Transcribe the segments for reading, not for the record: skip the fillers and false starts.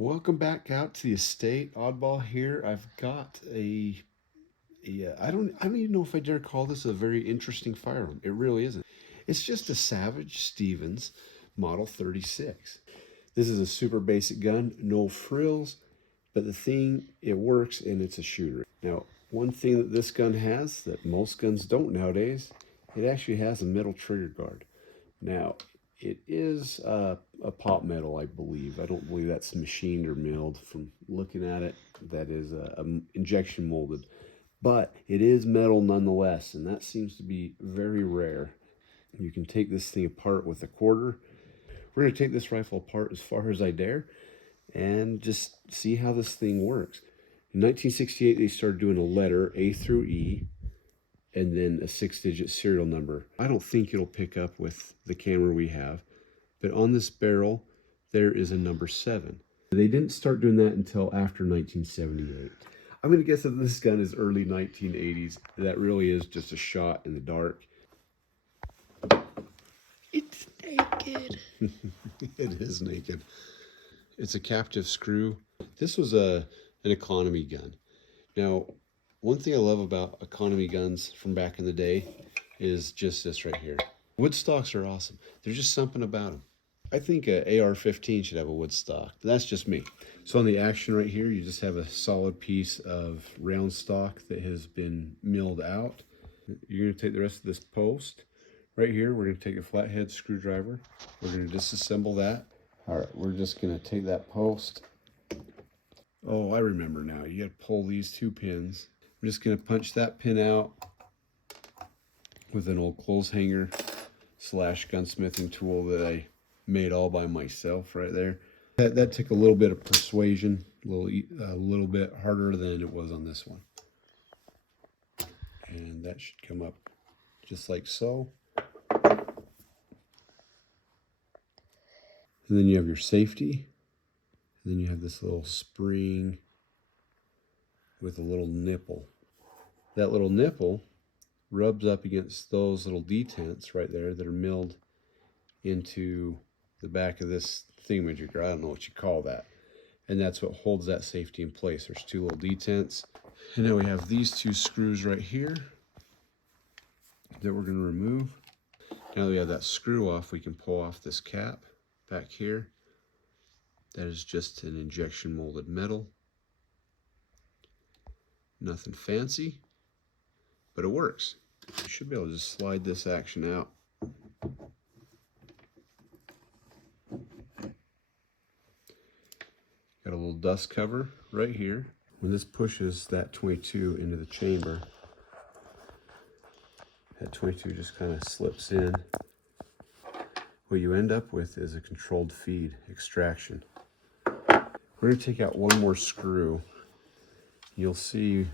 Welcome back out to the estate. Oddball here. I've got I don't even know if I dare call this a very interesting firearm. It really isn't. It's just a Savage Stevens Model 36. This is a super basic gun, no frills, but the thing, it works and it's a shooter. Now, one thing that this gun has that most guns don't nowadays, it actually has a metal trigger guard. Now, it is a pot metal, I believe. I don't believe that's machined or milled from looking at it. That is injection molded. But it is metal nonetheless, and that seems to be very rare. You can take this thing apart with a quarter. We're going to take this rifle apart as far as I dare and just see how this thing works. In 1968, they started doing a letter, A through E, and then a 6-digit serial number. I don't think it'll pick up with the camera we have, but on this barrel, there is a number 7. They didn't start doing that until after 1978. I'm going to guess that this gun is early 1980s. That really is just a shot in the dark. It's naked. It is naked. It's a captive screw. This was an economy gun. Now, one thing I love about economy guns from back in the day is just this right here. Wood stocks are awesome. There's just something about them. I think a AR-15 should have a wood stock. That's just me. So on the action right here, you just have a solid piece of round stock that has been milled out. You're going to take the rest of this post. Right here, we're going to take a flathead screwdriver. We're going to disassemble that. All right, we're just going to take that post. Oh, I remember now. You got to pull these 2 pins. I'm just going to punch that pin out with an old clothes hanger / gunsmithing tool that I made all by myself right there. That took a little bit of persuasion, a little bit harder than it was on this one. And that should come up just like so. And then you have your safety. And then you have this little spring with a little nipple. That little nipple rubs up against those little detents right there that are milled into the back of this thingamajigger. I don't know what you call that. And that's what holds that safety in place. There's 2 little detents. And now we have these 2 screws right here that we're going to remove. Now that we have that screw off, we can pull off this cap back here. That is just an injection molded metal. Nothing fancy, but it works. You should be able to just slide this action out. Got a little dust cover right here. When this pushes that 22 into the chamber, that 22 just kind of slips in. What you end up with is a controlled feed extraction. We're going to take out one more screw. You'll see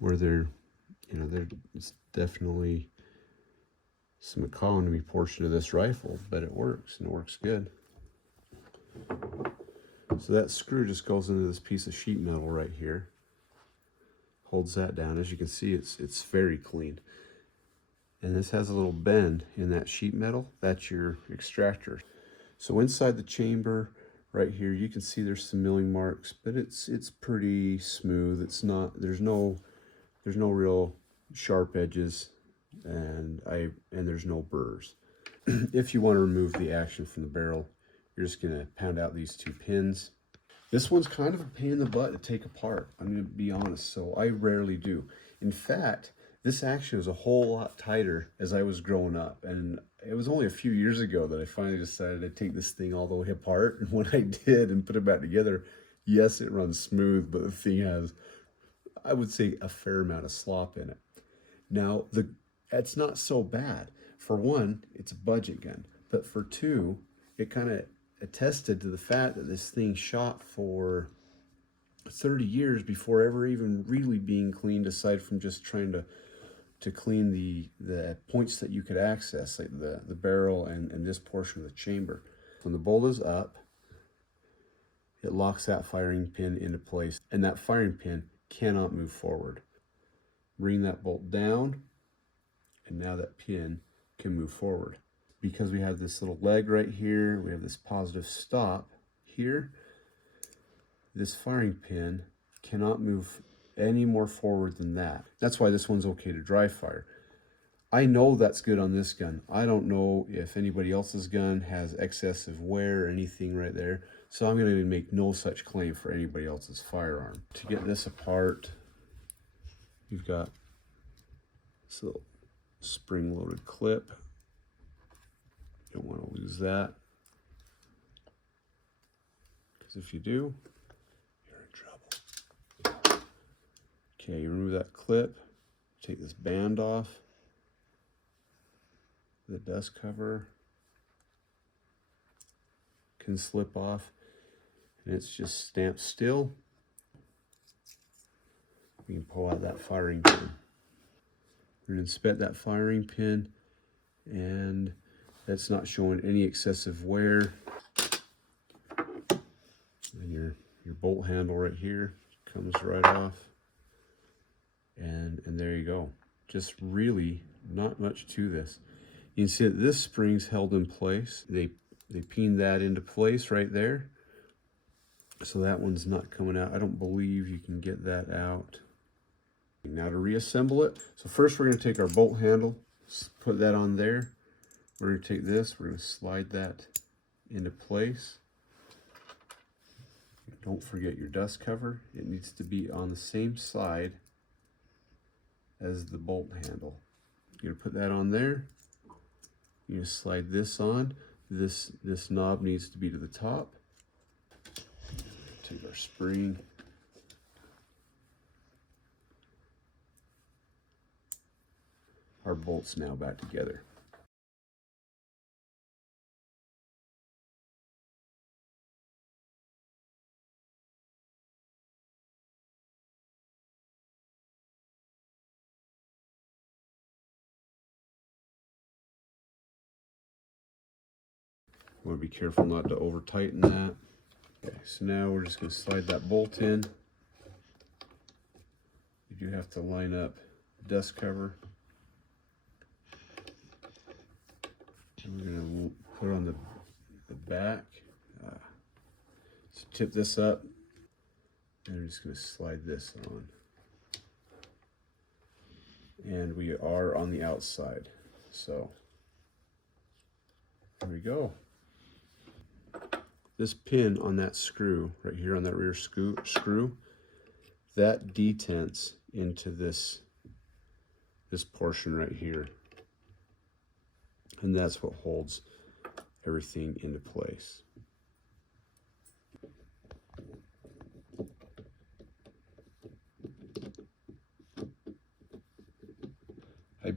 where there's definitely some economy portion of this rifle, but it works, and it works good. So that screw just goes into this piece of sheet metal right here. Holds that down. As you can see, it's very clean. And this has a little bend in that sheet metal. That's your extractor. So inside the chamber right here, you can see there's some milling marks, but it's pretty smooth. It's not, there's no real sharp edges, and there's no burrs. If you want to remove the action from the barrel, you're just going to pound out these 2 pins. This one's kind of a pain in the butt to take apart, I'm going to be honest, so I rarely do. In fact, this action was a whole lot tighter as I was growing up, and it was only a few years ago that I finally decided to take this thing all the way apart. And when I did and put it back together, yes, it runs smooth, but the thing has, I would say, a fair amount of slop in it. Now, that's not so bad. For one, it's a budget gun, but for 2, it kind of attested to the fact that this thing shot for 30 years before ever even really being cleaned, aside from just trying to clean the points that you could access, like the barrel and this portion of the chamber. When the bolt is up, it locks that firing pin into place, and that firing pin cannot move forward. Bring that bolt down, and now that pin can move forward. Because we have this little leg right here, we have this positive stop here, this firing pin cannot move any more forward than that. That's why this one's okay to dry fire. I know that's good on this gun. I don't know if anybody else's gun has excessive wear or anything right there. So I'm going to make no such claim for anybody else's firearm. To get this apart, you've got this little spring-loaded clip. You don't want to lose that, because if you do, you're in trouble. Okay, you remove that clip, take this band off, the dust cover can slip off, and it's just stamped still. We can pull out that firing pin. We're going to inspect that firing pin, and that's not showing any excessive wear. And your bolt handle right here comes right off, and there you go. Just really not much to this. You can see that this spring's held in place. They pinned that into place right there, so that one's not coming out. I don't believe you can get that out. Now to reassemble it, so first we're going to take our bolt handle, put that on there. We're going to take this, we're going to slide that into place. Don't forget your dust cover. It needs to be on the same side as the bolt handle. You're going to put that on there. You're going to slide this on. This knob needs to be to the top. Take our spring. Our bolts now back together. Want to be careful not to over tighten that. Okay, so now we're just going to slide that bolt in. You do have to line up the dust cover. And we're going to put on the back. So tip this up, and we're just going to slide this on. And we are on the outside. So there we go. This pin on that screw, right here on that rear screw, that detents into this portion right here. And that's what holds everything into place.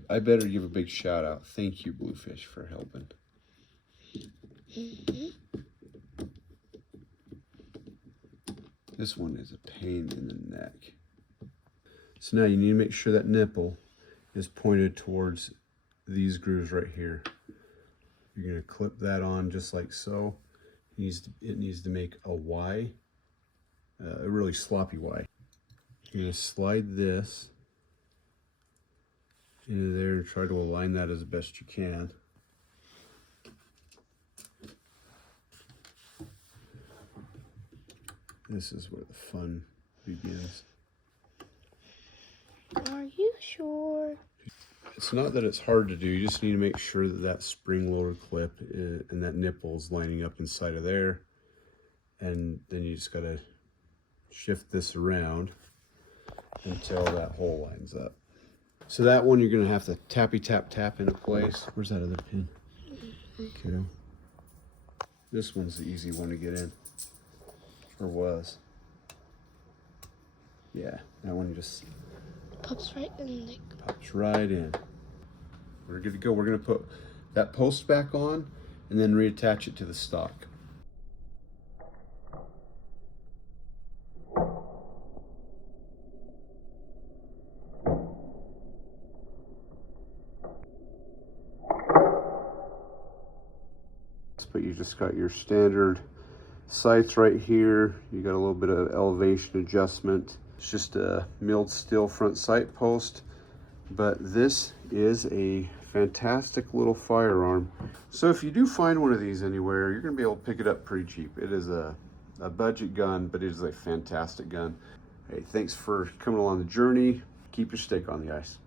I better give a big shout out. Thank you, Bluefish, for helping. This one is a pain in the neck. So now you need to make sure that nipple is pointed towards these grooves right here. You're going to clip that on just like so. It needs to make a Y, a really sloppy Y. You're going to slide this into there and try to align that as best you can. This is where the fun begins. Are you sure? It's not that it's hard to do, you just need to make sure that that spring-loaded clip and that nipple is lining up inside of there. And then you just gotta shift this around until that hole lines up. So that one you're gonna have to tappy tap into place. Where's that other pin? Okay. This one's the easy one to get in. Or was. Yeah, that one just Pops right in there. pops right in. We're good to go. We're gonna put that post back on and then reattach it to the stock. But you just got your standard sights right here. You got a little bit of elevation adjustment. It's just a milled steel front sight post, but this is a fantastic little firearm. So if you do find one of these anywhere, you're gonna be able to pick it up pretty cheap. It is a a budget gun, but it is a fantastic gun. Hey, thanks for coming along the journey. Keep your stick on the ice.